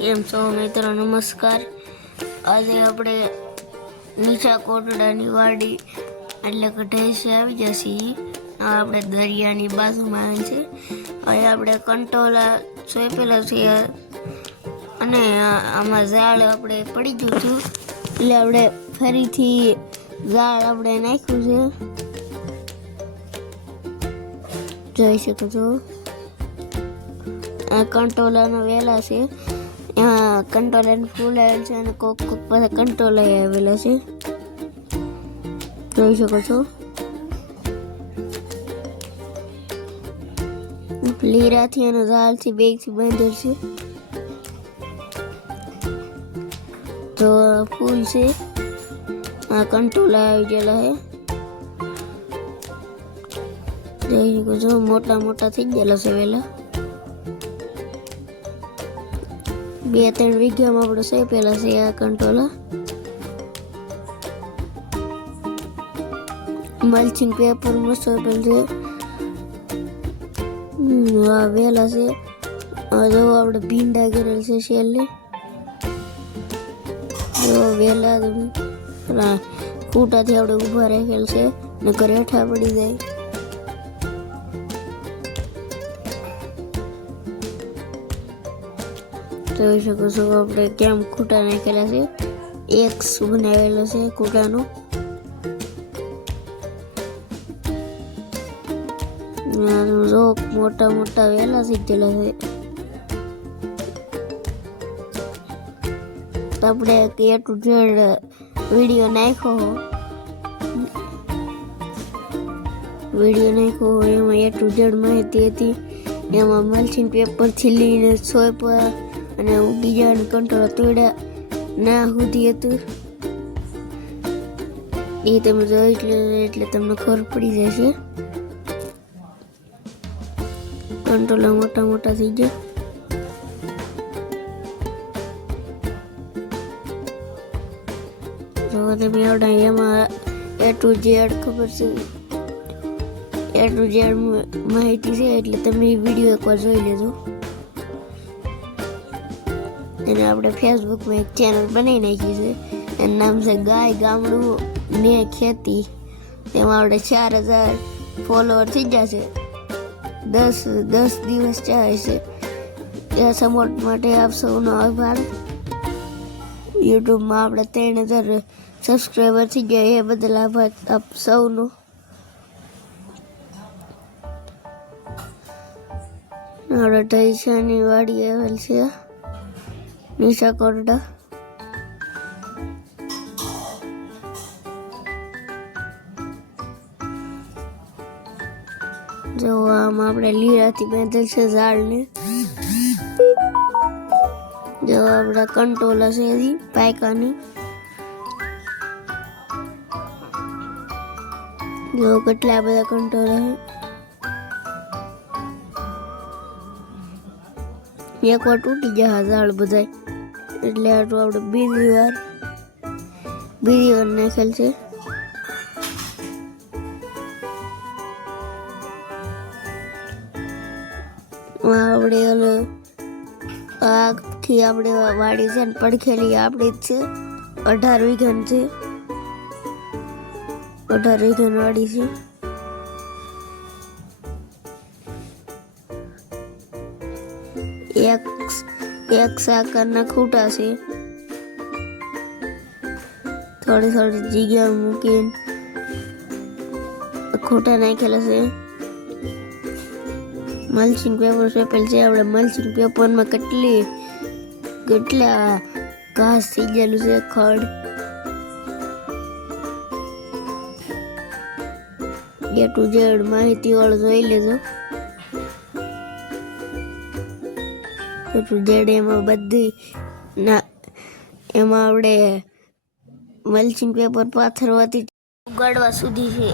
કેમ છો મિત્રો? નમસ્કાર. આજે આપણે નીચા કોટડાની વાડી એટલે કે ઢેસે આવી જશે. આપણે દરિયાની બાજુમાં આવે છે. હવે આપણે કંટોલા સોંપેલા છે અને આમાં ઝાડ આપણે પડી ગયું હતું એટલે આપણે ફરીથી ઝાડ આપણે નાખ્યું છે. જોઈ શકો છો આ કંટોલાના વેલા છે. કંટોલાનું ફૂલ આવેલ છે અને કોક પાસે કંટોલા આવેલા છે. જોઈ શકો છો લીરાથી અને ઝાડથી બેગથી બાંધેલ છે. તો ફૂલ છે, આ કંટોલા આવી ગયેલા છે. જોઈ શકો છો મોટા મોટા થઈ ગયેલા છે વેલા. 2-3 વીઘામાં આપણે સોંપેલા છે આ કંટોલા. મલ્ચિંગ પેપરમાં સોંપેલ છે. આ વેલા છે. જો આપણે ભીંડા કરેલ છે છેલ્લે. જો વેલા ફૂટાથી આપણે ઊભા રાખેલ છે ને હેઠા પડી જાય. જોઈ શકો છો આપણે કેમ ખૂટા નાખેલા છે. એક્સ બનાવેલો છે ખૂટાનો. જો મોટા મોટા વેલા સીધેલા છે. આપણે A to Z વિડીયો નાખ્યો એમાં A to Z માહિતી હતી. એમાં મલ્ચિંગ પેપરથી લઈને સોંપ્યા અને બીજા કંટોલા તોડ્યા ના સુધી હતું. એ તમે જોઈ એટલે તમને ખબર પડી જશે. કંટોલા મોટા મોટા થઈ ગયા. જો તમે એમાં A to Z ખબર છે, A to Z માહિતી છે એટલે તમે વિડીયો એકવાર જોઈ લેજો. એને આપણે ફેસબુકમાં એક ચેનલ બનાવી નાખી છે. એનું નામ છે ગાય ગામડું ને ખેતી. તેમાં આપણે 4000 ફોલોવર થઈ જશે. 10 દિવસ ચાલે છે. એ સપોર્ટ માટે આપ સૌનો આભાર. યુટ્યુબમાં આપણે 3000 સબસ્ક્રાઈબર થઈ ગયા એ બદલ આભાર આપ સૌનો. આપણે ઢૈસાની વાડી આવેલ છે નીચા કોટડા. જો આમાં આપણે લીરાથી બાંધેલ છે ઝાડને. જો આપણા કંટોલા છે એની પાયકાની. જો કેટલા બધા કંટોલા છે. એક વાર તૂટી જાય ઝાડ બધા એટલે આટલું આપણે બીજી વાર નાખેલ છે. આપણે આખી આપણે વાડી છે ને પડખેલી આપણી જ છે. 18 વીઘાની છે. 18 વીઘાની વાડી છે. એક સાકરના ખૂટા છે. થોડી જગ્યા મૂકીને ખૂટા નાખેલા છે. મલ્ચિંગ પેપર સોંપેલ છે. આપણે મલ્ચિંગ પેપરમાં કેટલા ઘાસ થઈ ગયેલું છે, ખડ. A to Z માહિતી વાળો જોઈ લેજો. A to Z એમાં બધી એમાં આપણે મલ્ચિંગ પેપર પાથરવાથી ઉગાડવા સુધી છે.